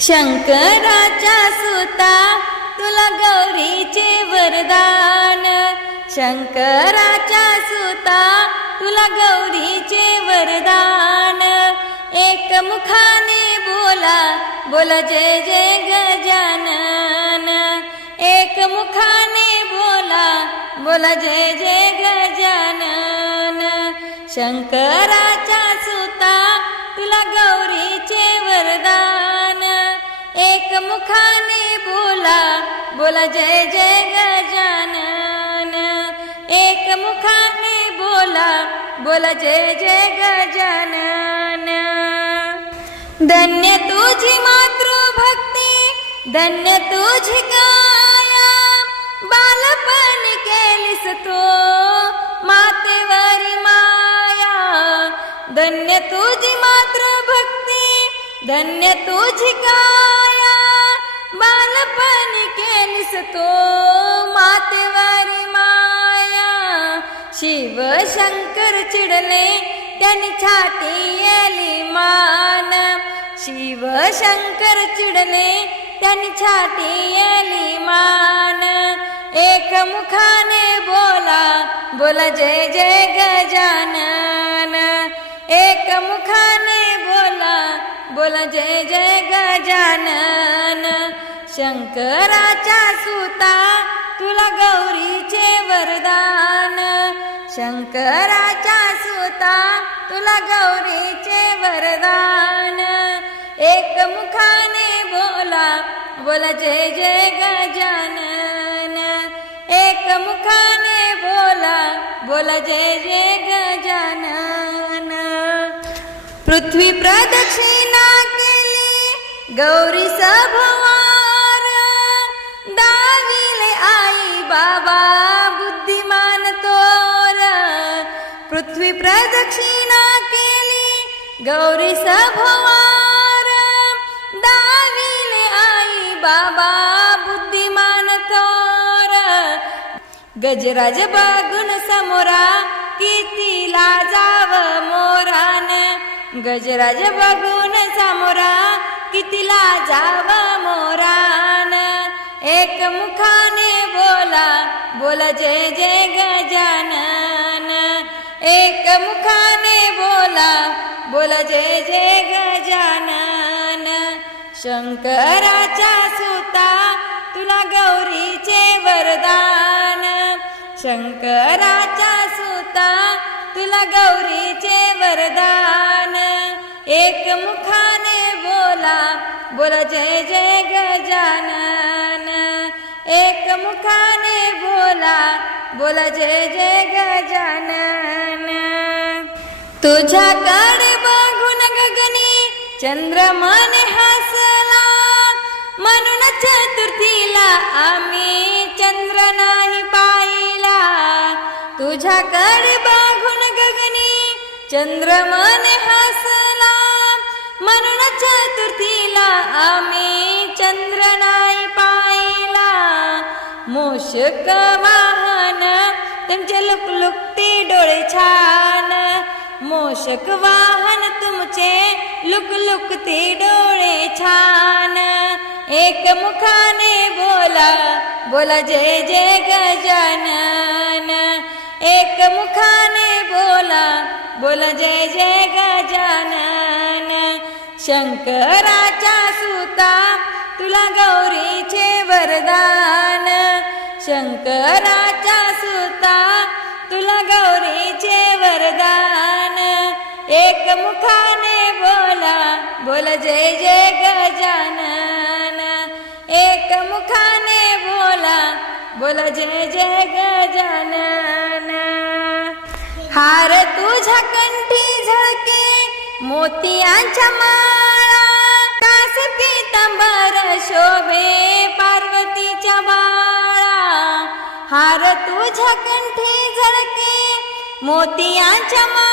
शंकराच्या सुता तुला गौरीचे वरदान. शंकराच्या सुता तुला गौरीचे वरदान. एक मुखाने बोला बोला जय जय गजानन. एक मुखाने बोला बोला जय जय गजानन. शंकराच्या सुता खाने मुखाने बोला बोला जय जय गजानन। एक मुखाने बोला बोला जय जय गजानन। धन्य तुझी मातृभक्ती धन्य तुझी काया। बालपण केलीस तो मातेवरी माया। धन्य तुझी मातृभक्ती धन्य तुझी काया। शंकर चिडले त्यांनी छाती येली मान. शिव शंकर चिडले त्यांनी छाती येली मान. एक मुखाने बोला बोला जय जय गजानन. एक मुखाने बोला बोला जय जय गजानन. शंकराच्या सुता तुला गौरीचे वरदान. शंकराच्या सुता तुला गौरीचे वरदान. एक मुखाने बोला बोला जय जय गजानन. एक मुखाने बोला बोला जय जय गजानन. पृथ्वी प्रदक्षिणा केली गौरी सभवार पृथ्वी प्रदक्षिणा केली. गौरी सभवार दाविले आई बाबा बुद्धिमान तोर गजराज बागुन समोरा कितीला लाजाव मोरान. गजराज बघून समोरा किती लाजाव मोरान. एक मुखाने बोला बोला जय जय गजा. एक मुखाने बोला बोला जय जय गजानन शंकराच्या सुता तुला गौरीचे वरदान. शंकराच्या सुता तुला गौरीचे वरदान. एक मुखाने बोला बोला जय जय गजानन एक मुखाने बोला बोला जय जय गजानन तुझ्याकडे बघून गगनी चंद्रमाने हसला. म्हणून चतुर्थीला आम्ही चंद्र नाही पाहिला. तुझ्याकडे बघून गगनी चंद्रमाने हसला. म्हणून चतुर्थीला आम्ही चंद्र नाही पाहिला. मूषक वाहन त्यांचे लुकलुकते डोळे छान. मोषक वाहन तुमचे लुक लुक ते डोळे छान. एक मुखाने बोला बोला जय जय गजानन. एक मुखाने बोला बोला जय जय गजानन. शंकराच्या सुता तुला गौरीचे वरदान. शंकराच्या सुता तुला गौरीचे मुखाने बोला बोल जय जय गजानन. एक मुखाने बोला बोल जय जय गजानन. हार तुझ्या कंठी झळके मोतियांच्या माळा. कास पितांबर शोभे पार्वतीच्या बाळा. हार तुझ्या कंठी झळके मोतियांच्या माळा.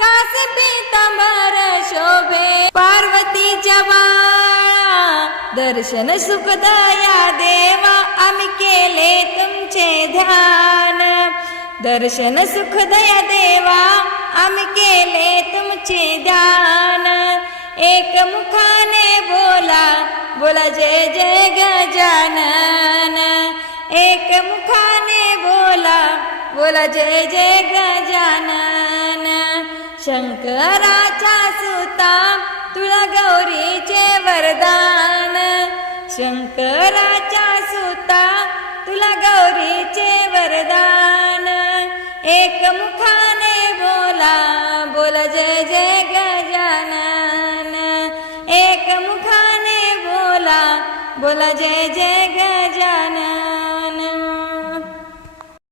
कास पितांबर शोभे पार्वतीच्या बाळा दर्शन सुखदया देवा आम्ही केले तुमचे ध्यान. दर्शन सुखदया देवा आम्ही केले तुमचे ध्यान. एक मुखाने बोला बोला जय जय गजानन. एक मुखाने बोला बोला जय जय गजानन. शंकराचा सुता तुला गौरीचे वरदान. शंकराच्या सुता तुला गौरीचे वरदान. एक मुखाने बोला बोल जय जय गजानन. एक मुखाने बोला बोला जय जय गजानन.